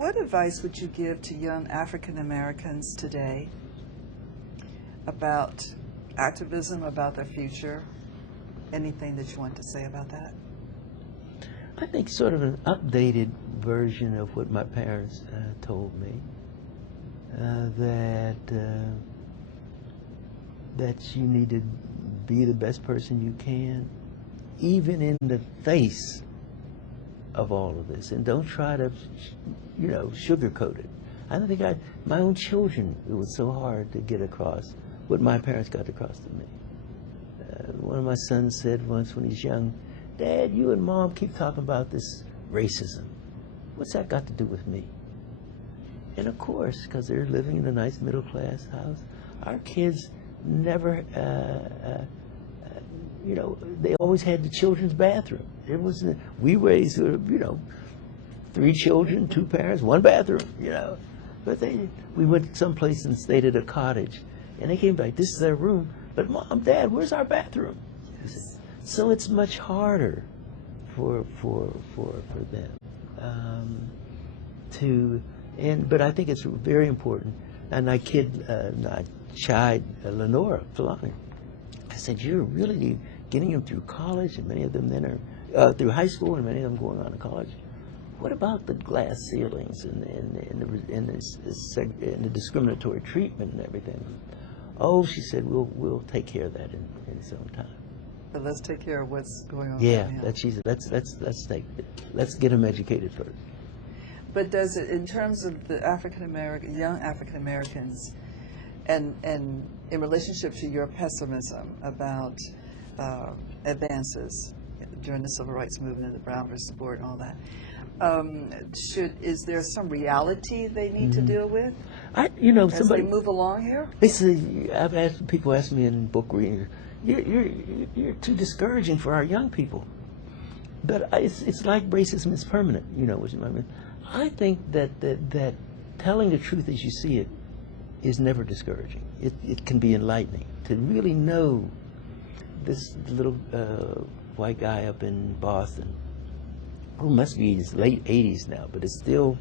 What advice would you give to young African Americans today about activism, about their future? Anything that you want to say about that? I think sort of an updated version of what my parents told me, that you need to be the best person you can, even in the face of all of this, and don't try to, sugarcoat it. I don't think my own children, it was so hard to get across what my parents got across to me. One of my sons said once when he's young, "Dad, you and Mom keep talking about this racism. What's that got to do with me?" And of course, because they're living in a nice middle-class house, our kids never, they always had the children's bathroom. It was, we raised, 3 children, 2 parents, 1 bathroom, But we went someplace and stayed at a cottage, and they came back, "This is their room, but Mom, Dad, where's our bathroom?" Yes. So it's much harder for them but I think it's very important. And I chide Lenora Filani. I said, "You're really getting them through college, and many of them then are through high school, and many of them going on to college. What about the glass ceilings and the discriminatory treatment and everything?" "Oh," she said, we'll take care of that in its own time." But let's take care of what's going on. Yeah, right now. let's get them educated first. But does it, in terms of the young African Americans, and in relationship to your pessimism about advances during the civil rights movement and the Brown versus Board and all that, is there some reality they need to deal with as they move along here? They say, people ask me in book readings, you're too discouraging for our young people. But it's like racism is permanent, what I mean. I think that telling the truth as you see it is never discouraging. It can be enlightening to really know this little white guy up in Boston, who must be in his late 80s now, but is still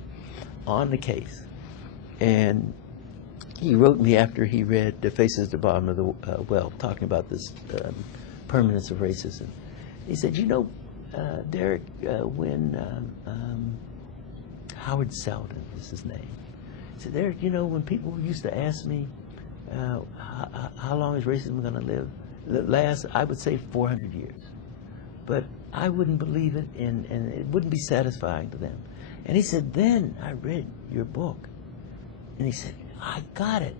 on the case. And he wrote me after he read The Faces at the Bottom of the Well, talking about this permanence of racism. He said, Derrick, when Howard Selden is his name. He said, "Derrick, when people used to ask me how long is racism going to last, I would say 400 years. But I wouldn't believe it, and it wouldn't be satisfying to them." And he said, "Then I read your book." And he said, I got it.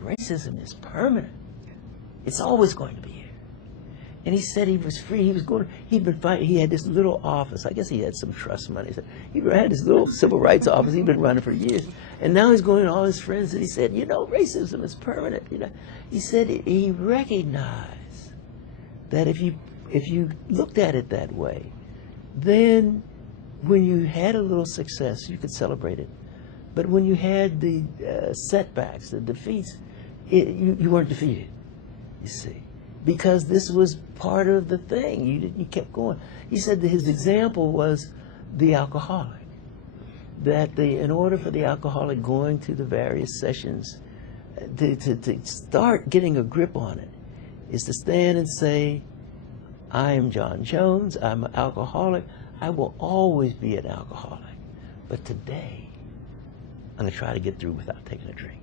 Racism is permanent. It's always going to be here." And he said he was free. He'd been fighting. He had this little office. I guess he had some trust money. He had this little civil rights office. He'd been running for years. And now he's going to all his friends, and he said, racism is permanent. He said he recognized that if you looked at it that way, then when you had a little success, you could celebrate it. But when you had the setbacks, the defeats, you weren't defeated, you see. Because this was part of the thing. You kept going. He said that his example was the alcoholic. That in order for the alcoholic going to the various sessions, to start getting a grip on it, is to stand and say, "I am John Jones, I'm an alcoholic, I will always be an alcoholic. But today, I'm going to try to get through without taking a drink."